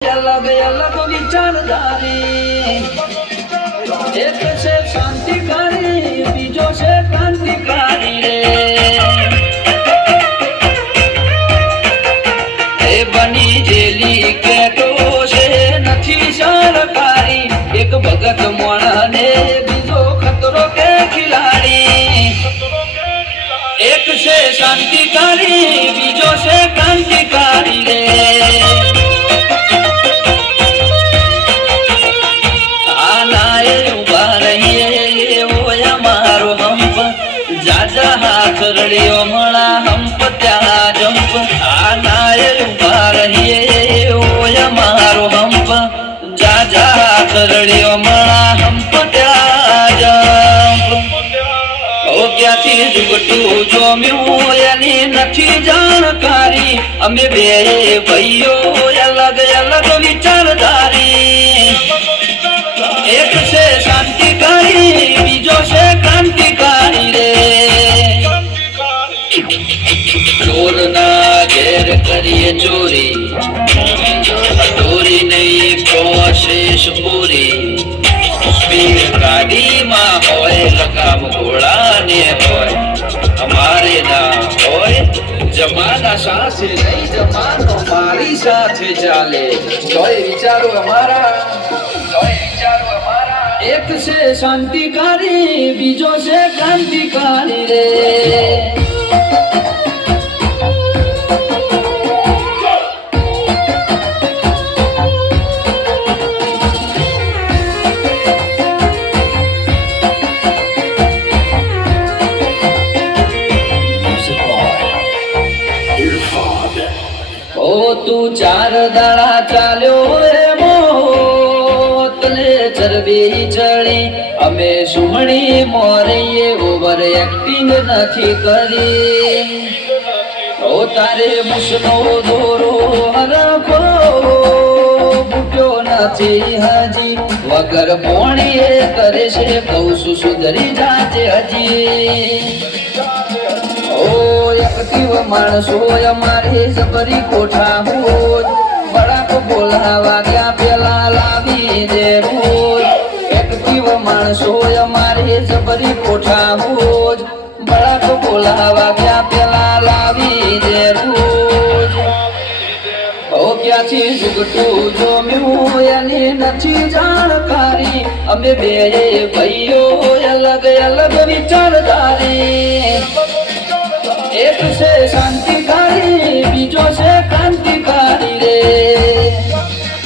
अलग अलग विचारधारी एक से शांतिकारी बीजों से क्रांतिकारी रे ए बनी जेली के तो से नथी सरकारी एक भगत मोणा ने बीजो खतरो के खिलाड़ी एक से शांतिकारी बीजों से क्रांतिकारी रे रड़ियो मणा हंप त्या जंप आनाए उभा रहिए ओ मारो हंप जा जा रड़ियो मणा हंप त्या जंप ओ क्याथी जुगटू जोम्यू एनी नथी जानकारी अमे बे भाईओ अलग अलग विचारधारी एक से शांतिकारी बीजो से क्रांतिकारी रे चोर ना घेर करिए चोरी चोरी नहीं कोशिश पूरी स्पीड गाड़ी मां होए लगाम घोड़ा ने होए हमारे ना होए जमाना साथ नहीं जमानो मारी साथ चाले जोए विचारो हमारा एक से शांतिकारी बीजों से क्रांतिकारी रे ओ तू चार दाड़ा चाल्यो रे मोतले चरबी चढ़ी अमे सुमणी मोरीए ओवर एक्टिंग नथी करी ओ तारे मुसनो दोरो हरखो बूट्यो नथी हजी वगर पोणीए करे से कौसु सुधरी जाजे हजी ओ एक्टिव माणसो અમારે જબરી કોઠા હોજ બળાક બોલાવા ગયા પેલા લાવી દે રોજ એક્ટિવ માણસો અમારે જબરી કોઠા હોજ બળાક બોલાવા ગયા પેલા લાવી દે રોજ ઓ ક્યાંથી જુગટું જોમ્યું એની નથી જાણકારી અમે બે ભાઈઓ અલગ અલગ વિચારધારી एक से शांतिकारी बीजों से क्रांतिकारी